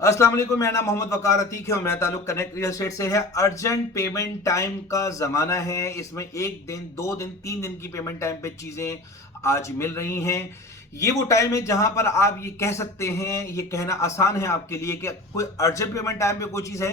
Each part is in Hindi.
अस्सलाम वालेकुम, मेरा नाम मोहम्मद वकार अतीक है और मेरा ताल्लुक कनेक्ट रियल एस्टेट से है। अर्जेंट पेमेंट टाइम का ज़माना है। इसमें एक दिन, 2 दिन, 3 दिन की पेमेंट टाइम पे चीज़ें आज मिल रही हैं। ये वो टाइम है जहां पर आप ये कह सकते हैं, ये कहना आसान है आपके लिए कि कोई अर्जेंट पेमेंट टाइम पे कोई चीज़ है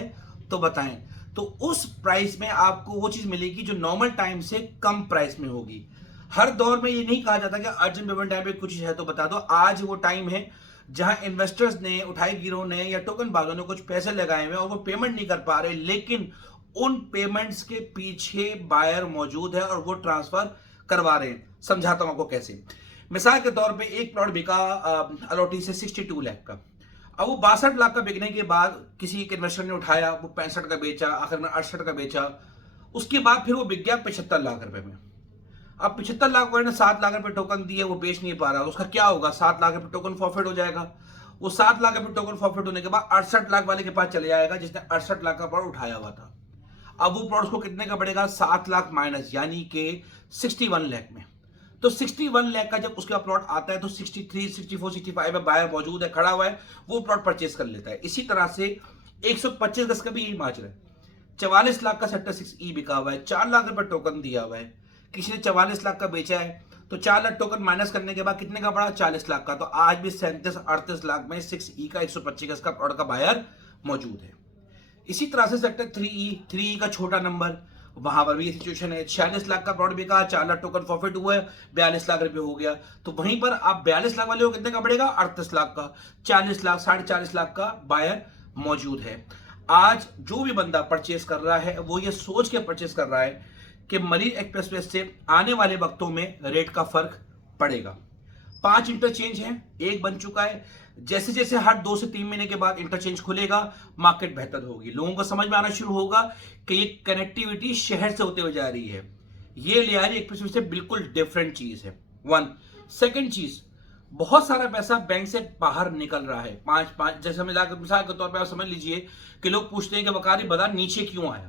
तो बताएं। तो उस प्राइस में आपको वो चीज़ मिलेगी जो नॉर्मल टाइम से कम प्राइस में होगी। हर दौर में ये नहीं कहा जाता कि अर्जेंट पेमेंट टाइम पे कुछ है तो बता दो। आज वो टाइम है जहां इन्वेस्टर्स ने, उठाई गिरोह ने या टोकन बाजों ने कुछ पैसे लगाए हुए और वो पेमेंट नहीं कर पा रहे, लेकिन उन पेमेंट्स के पीछे बायर मौजूद है और वो ट्रांसफर करवा रहे हैं। समझाता हूं आपको कैसे। मिसाल के तौर पे एक प्लॉट बिका अलोटी से 62 लाख का। अब वो 62 लाख का बिकने के बाद किसी एक इन्वेस्टर ने उठाया, वो 65 का बेचा, आखिर में 68 का बेचा। उसके बाद फिर वो बिक गया 75 लाख रुपए में। अब 75 लाख वाले ने 7 लाख रुपए टोकन दिए, वो बेच नहीं पा रहा, उसका क्या होगा? 7 लाख रुपए टोकन फॉरफिट हो जाएगा। वो 7 लाख रुपए टोकन फॉरफिट होने के बाद 68 लाख वाले के पास चले जाएगा जिसने 68 लाख का प्लॉट उठाया हुआ था। अब वो प्लॉट उसको कितने का पड़ेगा? 7 लाख माइनस, यानी कि 61 लाख में। तो 61 लाख का जब उसका प्लॉट आता है तो 63, 64, 65 में बायर मौजूद है, खड़ा हुआ है, वो प्लॉट परचेज कर लेता है। इसी तरह से 125 गज का भी यही माजरा है। 44 लाख का सेक्टर 6 ई बिका हुआ है, 4 लाख रुपए टोकन दिया हुआ है, किसी ने 44 लाख का बेचा है, तो 4 लाख टोकन माइनस करने के बाद कितने का पड़ा? 40 लाख का। तो आज भी 37-38 लाख में 6 ई का 125 गज का प्लॉट का बायर मौजूद है। इसी तरह से सेक्टर 3 ई का छोटा नंबर, वहां पर भी ये सिचुएशन है। 46 लाख का प्लॉट बिका, 4 लाख टोकन प्रॉफिट हुआ है, 42 लाख रुपए हो गया। तो वहीं पर आप 42 लाख वाले को कितने का पड़ेगा? 38 लाख का। 40 लाख, 40.5 लाख का बायर मौजूद है। आज जो भी बंदा परचेस कर रहा है वो ये सोच के परचेस कर रहा है कि मलिर एक्सप्रेसवे से आने वाले वक्तों में रेट का फर्क पड़ेगा। 5 इंटरचेंज हैं, एक बन चुका है। जैसे जैसे हर 2 से 3 महीने के बाद इंटरचेंज खुलेगा, मार्केट बेहतर होगी, लोगों को समझ में आना शुरू होगा कि ये कनेक्टिविटी शहर से होते हुए जा रही है। ये ले आ रही एक्सप्रेसवे से बिल्कुल डिफरेंट चीज है। वन सेकेंड चीज, बहुत सारा पैसा बैंक से बाहर निकल रहा है। पांच जैसे मिसाल के तौर पर आप समझ लीजिए कि लोग पूछते हैं कि वकारी बाजार नीचे क्यों आया,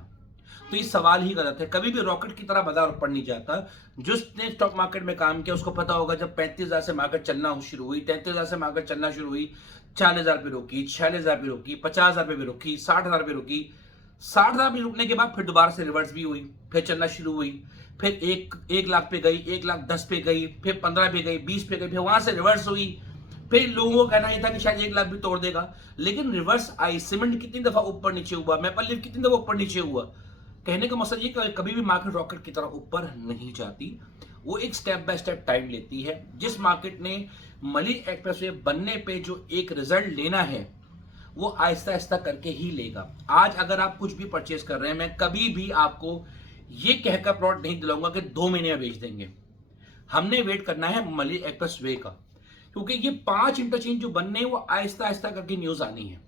तो ये सवाल ही गलत है। कभी भी रॉकेट की तरह बाजार ऊपर नहीं जाता। जिसने स्टॉक मार्केट में काम किया उसको पता होगा, जब 35,000 से मार्केट चलना शुरू हुई, 33,000 से मार्केट चलना शुरू हुई, 40,000 पे रुकी, 46,000 पे रुकी, 50,000 पे भी रुकी, 60,000 पे रुकी। 60,000 पे रुकने के बाद फिर दोबारा से रिवर्स भी हुई, फिर चलना शुरू हुई, फिर 1 लाख पे गई, 1,10,000 पे गई, फिर 15 पे गई, 20 पे गई, फिर वहां से रिवर्स हुई। फिर लोगों को कहना ही था कि शायद 1 लाख भी तोड़ देगा, लेकिन रिवर्स आई। सीमेंट कितनी दफा ऊपर नीचे हुआ, मैपल लीफ कितनी दफा ऊपर नीचे हुआ। कहने का मकसद ये कि कभी भी मार्केट रॉकेट की तरह ऊपर नहीं जाती, वो एक स्टेप बाय स्टेप टाइम लेती है। जिस मार्केट ने मलिर एक्सप्रेसवे बनने पे जो एक रिजल्ट लेना है वो आहिस्ता आहिस्ता करके ही लेगा। आज अगर आप कुछ भी परचेज कर रहे हैं, मैं कभी भी आपको ये कहकर प्लॉट नहीं दिलाऊंगा कि 2 महीने में बेच देंगे। हमने वेट करना है मलिर एक्सप्रेसवे का, क्योंकि ये 5 इंटरचेंज जो बनने हैं वो आहिस्ता आहिस्ता करके न्यूज आनी है।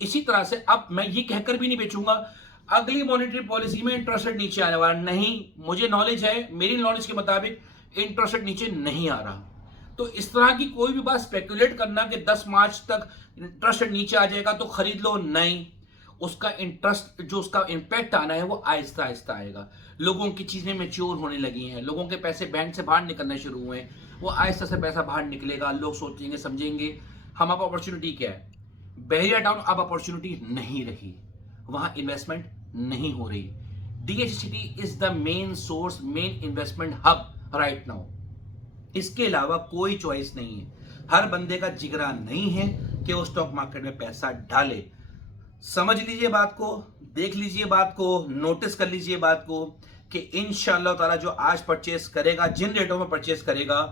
इसी तरह से अब मैं ये कहकर भी नहीं बेचूंगा अगली मॉनेटरी पॉलिसी में इंटरेस्ट रेट नीचे आने वाला नहीं। मुझे नॉलेज है, मेरी नॉलेज के मुताबिक इंटरेस्ट रेट नीचे नहीं आ रहा। तो इस तरह की कोई भी बात स्पेकुलेट करना कि 10 मार्च तक इंटरेस्ट रेट नीचे आ जाएगा तो खरीद लो, नहीं। उसका इंटरेस्ट, जो उसका इंपैक्ट आना है वो आहिस्ता आहिस्ता आएगा। लोगों की चीजें मैच्योर होने लगी हैं, लोगों के पैसे बैंक से बाहर निकलने शुरू हुए हैं, वो आहिस्ता से पैसा बाहर निकलेगा। लोग सोचेंगे, समझेंगे हमारा अपॉर्चुनिटी क्या है। बहरिया टाउन अब अपॉर्चुनिटी नहीं रही, वहां इन्वेस्टमेंट नहीं हो रही। DH city is the main source, main investment hub right now. इसके अलावा कोई चॉइस नहीं है। हर बंदे का जिगरा नहीं है कि वो स्टॉक मार्केट में पैसा डाले। समझ लीजिए बात को, देख लीजिए बात को, नोटिस कर लीजिए बात को कि इंशाअल्लाह ताला जो आज परचेस करेगा, जिन रेटों में परचेस करेगा,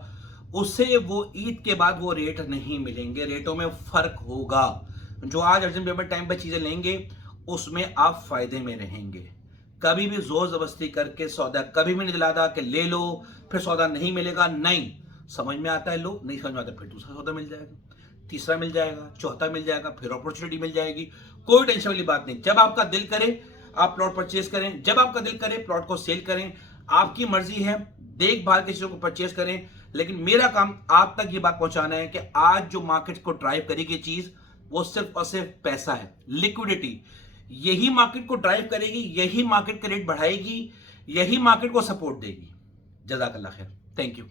उसे वो ईद के बाद वो रेट नहीं मिलेंगे, रेटों में फर्क होगा। जो आज अर्जेंट पेमेंट टाइम पर चीजें लेंगे उसमें आप फायदे में रहेंगे। कभी भी जोर जबरदस्ती करके सौदा कभी भी नहीं दिलाता कि ले लो, फिर सौदा नहीं मिलेगा, नहीं। समझ में आता है लो, नहीं समझ में आता फिर दूसरा सौदा मिल जाएगा, तीसरा मिल जाएगा, चौथा मिल जाएगा, फिर अपॉर्चुनिटी मिल जाएगी। कोई टेंशन वाली बात नहीं। जब आपका दिल करे आप प्लॉट परचेज करें, जब आपका दिल करे प्लॉट को सेल करें, आपकी मर्जी है। देखभाल के चीजों को परचेज करें, लेकिन मेरा काम आप तक ये बात पहुंचाना है कि आज जो मार्केट को ड्राइव करेगी चीज वो सिर्फ और सिर्फ पैसा है, लिक्विडिटी। यही मार्केट को ड्राइव करेगी, यही मार्केट का रेट बढ़ाएगी, यही मार्केट को सपोर्ट देगी। जज़ाकल्लाह खैर, थैंक यू।